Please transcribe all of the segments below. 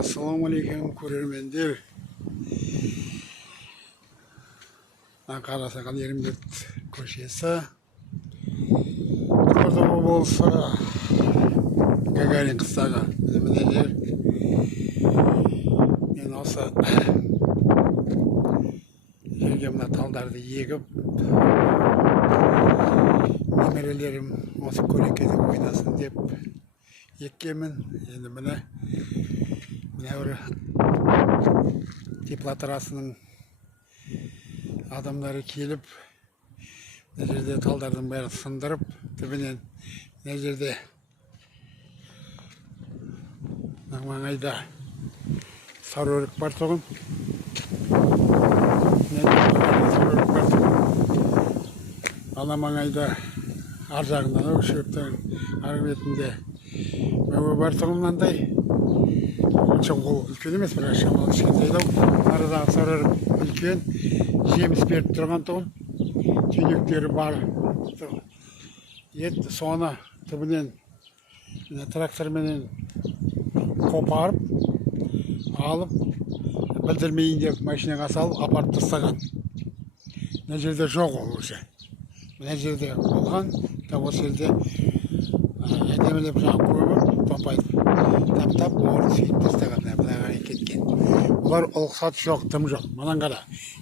Ассалаумағалейкум көрермендер. Қарасаған Ерімбет көшесі. Кордоба болса Гагарин қыстағы. Міне жер. Мен осы жерге мына талдарды егіп, немерелерім осы көлеңкеде ойнасын деп еккенмін. Енді міне бір теплотрасының адамдары келіп, мына жерде талдардың бәрін сындырып, түбінен мына жерде маңайда сарыөрік бар тұғын. Ана маңайда ар жағынан шөптің ар бетінде мәуе бар тұғын мынандай. Ол үлкен емес, бірақ шамалы кішкентайлау. Арадағы сарыөрік үлкен, жеміс беріп тұрған тұғын. Түйнектері бар. Соны түбінен тракторменен қопарып, алып, білдірмейін деп машинаға салып, апарып тастаған. Мына жерде жоқ ол уже. Мына жерде болған, осы жерде әдемілеп жаңа көміп, топайды. Таптап, орын сөйтіп тастаған, бұлай кеткен. Бұлар ұлықсат жоқ, тым жоқ. Мұнан қара.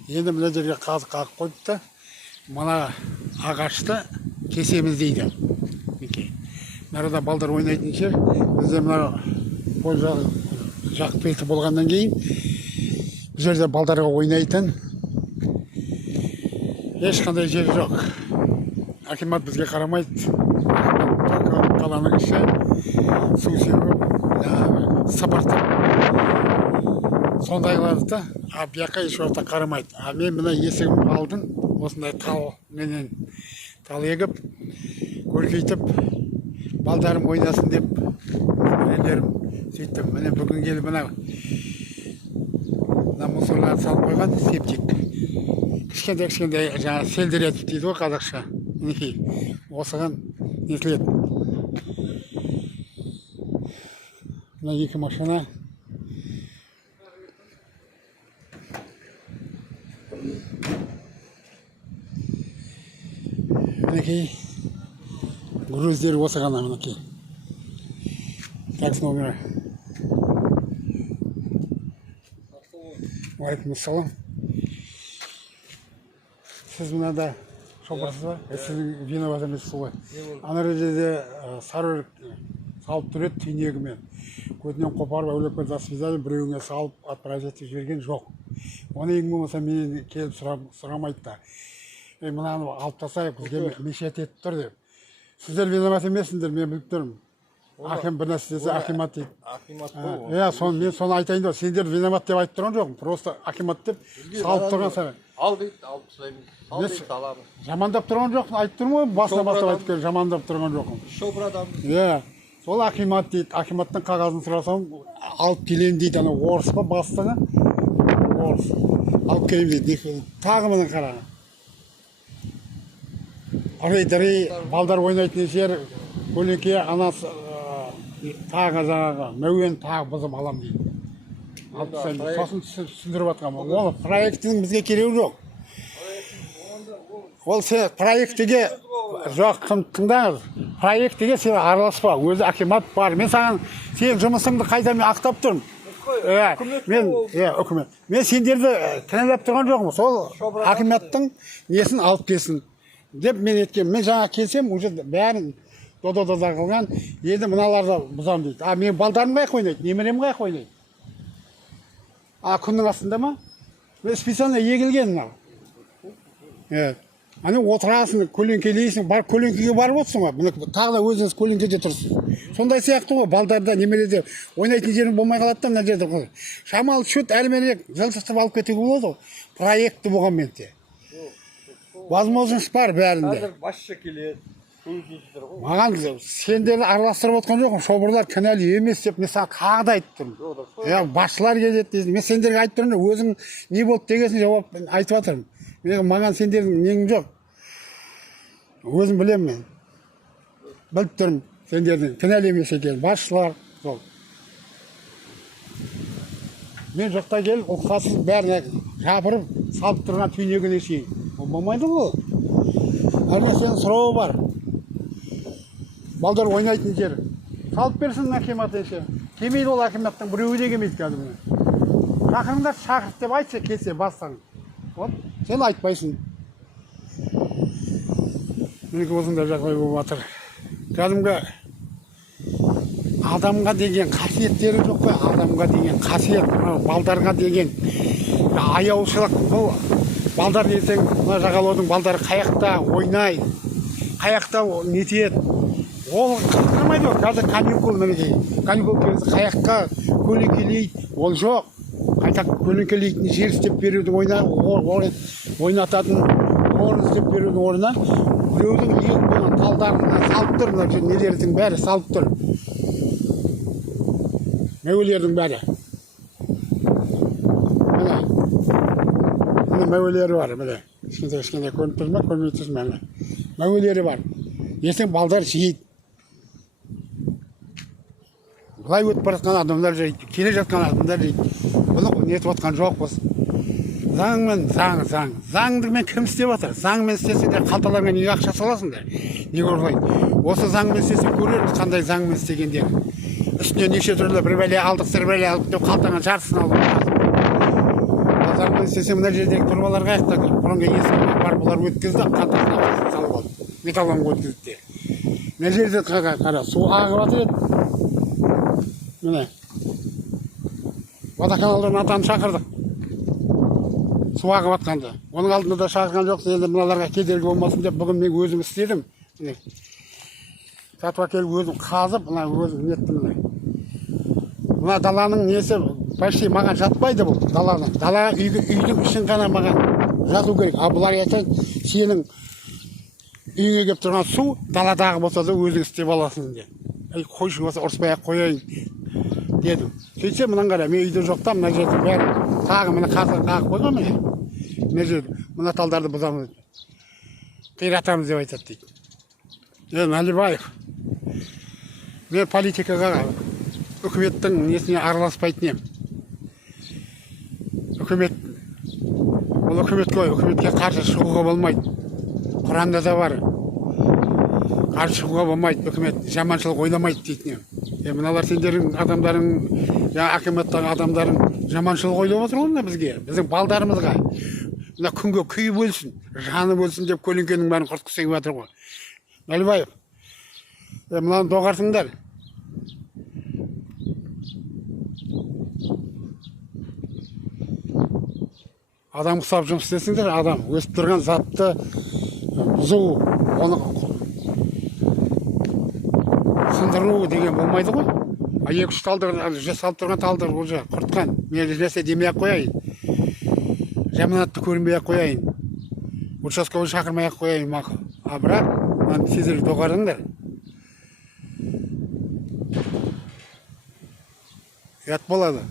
Енді мына жерге қазық қағып қойыпты. Мына ағашты кесеміз дейді. Нарада балдар ойнайтын жер. Бізде мына жақ беті болғаннан кейін бұл жерде балдарға ойнайтын ешқандай жер жоқ. Акимат бізге қарамайды. Қаланың іші су сеуіп, сапартып сондайларды, бұяққа еш уақытта қарамайды. Мен мына есігім алдын осындай тал егіп, көркейтіп, балдарым ойнасын деп, немерелерім сөйттім. Міне бүгін келіп мына мусорларды салып қойған септик. Кішкентай жаңа селдіретіп дейді ғой қазақша. Мінекей, осыған нетіледі. Мына екі машина. Мінекей, груздері осы ғана мінекей. Такс номері. Уалейкумассалам. Сіз мынада шопырсыз ба? Сіздің виноват емессіз ғой. Ана жерде сарыөрік салып тұреді түйнегімен. Көтінен қопарып, әулеппен заспизали, біреуіңе салып, отправить етіп жіберген жоқ. Оны ең болмаса менен келіп сұрамайды да. Мынаны алып тастайық, бізге мешет етіп тұр деп. Сіздер виноват емессіңдер, мен біліп тұрмын. Аким бір нәрсе десе акимат дейді. Акимат бұл. Мен соны айтайын да, сендер виноват деп айтып тұрған жоқпын. Просто акимат деп салып тұрған сәлем. Ал дейді, алып тастаймыз. Ал дейді, аламыз. Жамандап тұрған жоқпын, айтып тұрмын ғой, басына бастап айтып келіп, жамандап тұрған жоқпын. Шопыр адамыз. Сол акимат дейді, акиматтың қағазын сұрасам, алып келейін дейді, ана орыс па бастығы? Орыс. Алып келейін дейді, тағы мұның қарағы. Арай-дарай балдар ойнайтын жер, көлеңке анасы тағы жаңағы, мәуен тағы бұзым алам дейді. Сосын түсіндіріп атқан. Ол проектінің бізге керегі жоқ. Ол сен проектіге жоқ, тыңдаңыз. Проектіге сен араласпа, өзі акимат бар. Мен саған, сен жұмысыңды қайда мен ақтап тұрмын. Үкімет. Мен сендерді кінәлап тұрған жоқпын. Сол акиматтың несін алып келсін деп мен еткен. Мен жаңа келсем, уже бәрін дода қылған, енді мыналарды бұзам дейді. Мен балдарым қайық ойнайды, немерем қайық ойнайды. Күннің астында ма? Мен специально егілген мынау. Аны отырасың, көлеңкелейсің, көлеңкеге барып отырсың ба? Тағы да өзіңіз көлеңкеде тұрсыз. Сондай сияқты ғой, балдарда, немереде ойнайтын жерің болмай қалады да мына жерде. Шамалы шөт әлмерек жылтықтып алып кетуге болады ғой. Проекті болған менде. Возможность бар бәрінде. Қазір басшы келеді. Маған сендерді араластырып отқан жоқпын, шопырлар кінәлі емес деп мен саған тағы да айтып тұрмын. Басшылар келеді дейді. Мен сендерге айтып тұрмын, өзің не болды дегесін жауап айтып жатырмын. Маған сендердің нең жоқ. Өзім білемін мен. Біліп тұрмын сендердің кінәлі емес екенін. Басшылар сол. Мен жоқта келіп ұқсасыз бәріне жапырып салып тұрған түйнегіне шейін. Ол болмайды ғой. Әр нәрсенің сұрауы бар. Балдар ойнайтын жер. Салып берсін акимат есе. Келмейді ол акиматтың біреуі де келмейді қазір. Шақырыңдар шақырт деп айтса келсе бассаң. Вот, сен айтпайсың. Менікі осындай жағдай болып жатыр. Кәдімгі адамға деген қасиеттері жоқ қой, адамға деген қасиет, балдарға деген аяушылық. Бұл балдар десең, мына жағалаудың бaldары қаяқта ойнай, қаяқта нетеді. Ол қырмайды ғой, қазір каникул мінекей. Каникул кезде қаяққа көлеңкелейді, ол жоқ. Қайта көлеңкелейтін жер істеп берудің ойнататын орын істеп берудің орнынан біреудің егіп болған талдарына салып тұр, нелердің бәрі салып тұр. Мәуелердің бәрі. Міне мәуелері бар, міне. Кішкентай көрініп тұр ма, көрмей тұрсың ба? Мәуелері бар. Ертең балдар жейді. Бұлай өтіп бара жатқан адамдар жейді, келе жатқан адамдар жейді. Бұны нетіп отқан жоқ біз. Заңмен заң. Заңдығымен кім істеп отыр? Заңмен істесеңдер қалталарыңа неге ақша саласыңдар? Неге ұрлайды? Осы заңмен істесе көрерміз қандай заңмен істегендер. Үстіне неше түрлі бір бәле алдық, сыр бәле алдық деп қалтаңа жартысын алып отырасың. Заңмен істесе мына жердегі тұрбалар қаяқта тұр. Бұрынғы ескі бар бұлар өткізді, қалтасына салып алды. Металлонға өткізді. Мына жерде қара, су ағып жатыр еді. Міне. Водоканалдан атаны шақырдық. Су ағып жатқанда. Оның алдында да шақырған жоқ, енді мыналарға кедергі болмасын деп бүгін мен өзім істедім. Сатып әкеліп өзім қазып, мына өзім неттім. Мына даланың несі почти маған жатпайды бұл даланың. Дала үйдің ішін ғана маған жату керек. А бұлар ертең сенің үйіңе келіп тұрған су даладағы болса да өзің істеп аласың деп. Қойшы болса ұрыспай-ақ қояйын дедім. Сөйтсе мынан қара, мен үйде жоқта мына жерде бәрі тағы міне қазір қағып қойған міне. Мына жерде мына талдарды бұзамыз. Қиратамыз деп айтады дейді. Әлібаев. Мен политикаға үкіметтің несіне араласпайтын ем. Үкімет, ол үкімет қой, үкіметке қарсы шығуға болмайды. Құранда да бар. Қарсы шығуға болмайды, үкімет жаманшылық ойламайды дейтін ем. Мыналар сендердің адамдарың, акиматтағы адамдарың жаманшылық ойлап отыр ғой бізге, біздің балдарымызға. Мына күнге күйіп өлсін, жаны өлсін деп көлеңкенің бәрін құртқысы келіп жатыр ғой. Әлібаев, мынаны доғарсыңдар. Адам құсап жұмыс істесіңдер, адам өсіп тұрған затты бұзу, оны сындыру деген болмайды ғой. Екі-үш талдар, салып тұрған талдар уже құртқан. Мен нәрсе демей-ақ қояйын. Жаманатты көрінбей-ақ қояйын. Участковый шақырмай-ақ қояйын мақұл. А бірақ, мынаны тезірек доғарыңдар. Ұят болады.